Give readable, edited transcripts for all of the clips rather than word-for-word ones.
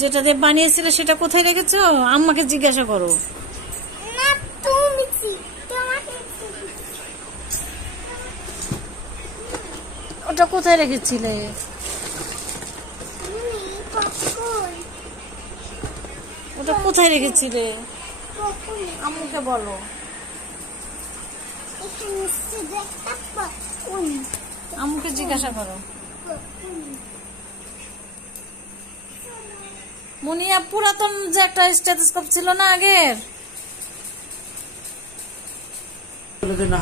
যেটা দিয়ে বানিয়েছিলে সেটা কোথায় রেখেছো? আম্মাকে জিজ্ঞাসা করো। ওটা কোথায় রেখেছিলে? ওটা কোথায় রেখেছিলে? আম্মুকে বলো। আম্মুকে জিজ্ঞাসা করো। মুনিয়া, পুরাতন যে একটা স্টেথোস্কোপ ছিল না আগের,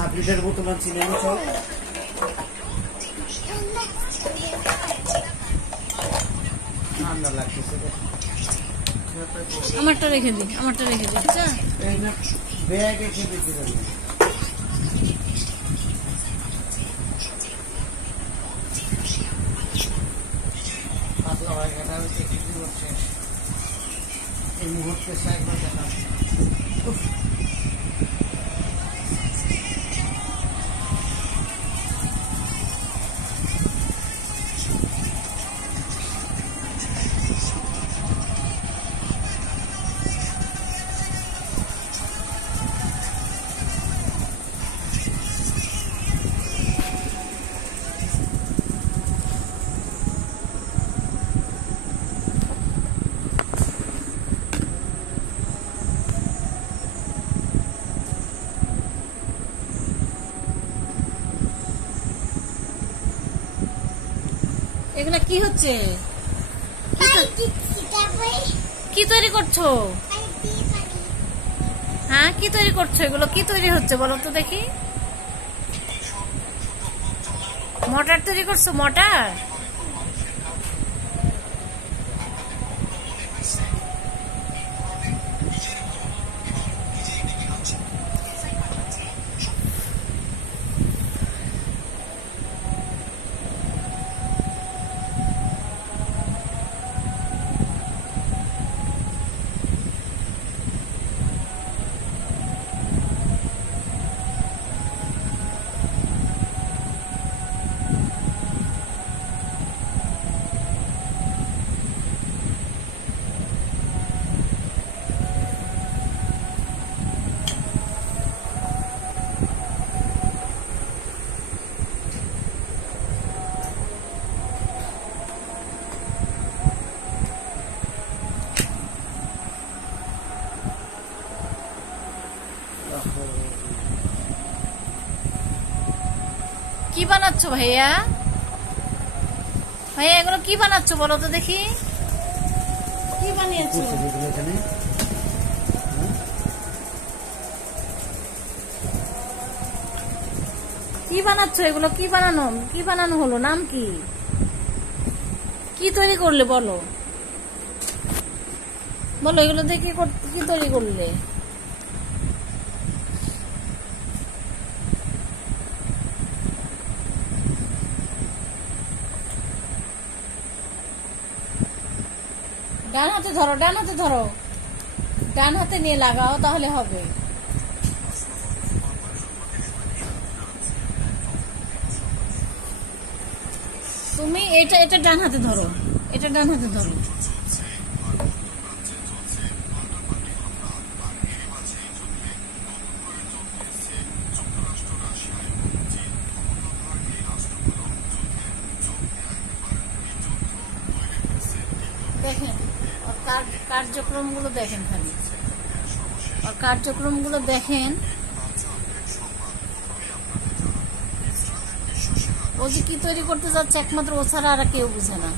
হাফ লিটার বোতল ছিল ঠান্ডা লাগতেছে। আমারটা রেখে দি, আমারটা রেখে দি। আচ্ছা, ব্যাগ এসে দিতে হবে। পাতলা ভাইটা হচ্ছে কি করছে এই মুহূর্তে সাইকেল দেখা। এগুলা কি হচ্ছে? কি তৈরি করছো? হ্যাঁ, কি তৈরি করছো? এগুলো কি তৈরি হচ্ছে বলো তো দেখি। মটর তৈরি করছো? মটর? কি বানাচ্ছো ভাইয়া? ভাইয়া, এগুলো কি বানাচ্ছো বলো তো দেখি। কি বানিয়েছো? কি বানাচ্ছো? এগুলো কি বানানো? কি বানানো হলো? নাম কি? কি তৈরি করলে বলো? বলো, এগুলো দেখি কি তৈরি করলে? ডান হাতে ধরো, ডান হাতে ধরো, ডান হাতে নিয়ে লাগাও, তাহলে হবে। তুমি এটা এটা ডান হাতে ধরো, এটা ডান হাতে ধরো। দেখেন কার্যক্রমগুলো দেখেন, খালি আর কার্যক্রমগুলো দেখেন। ও যে কি তৈরি করতে যাচ্ছে একমাত্র ও ছাড়া আর কেউ বুঝে না।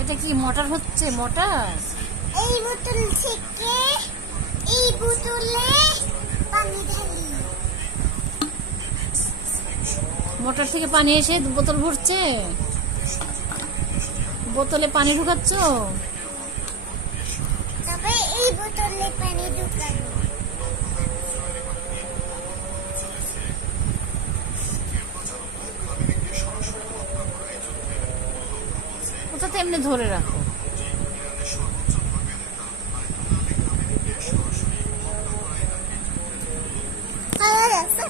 এটা কি মোটর হচ্ছে? মোটর এই বোতল থেকে এই বোতলে পানি ঢালি। মোটর থেকে পানি এসে বোতল ভরছে। বোতলে পানি ঢুকাচ্ছ? তবে এই বোতলে পানি ঢুকানো। ওটাতে এমনি ধরে রাখো। আর আছে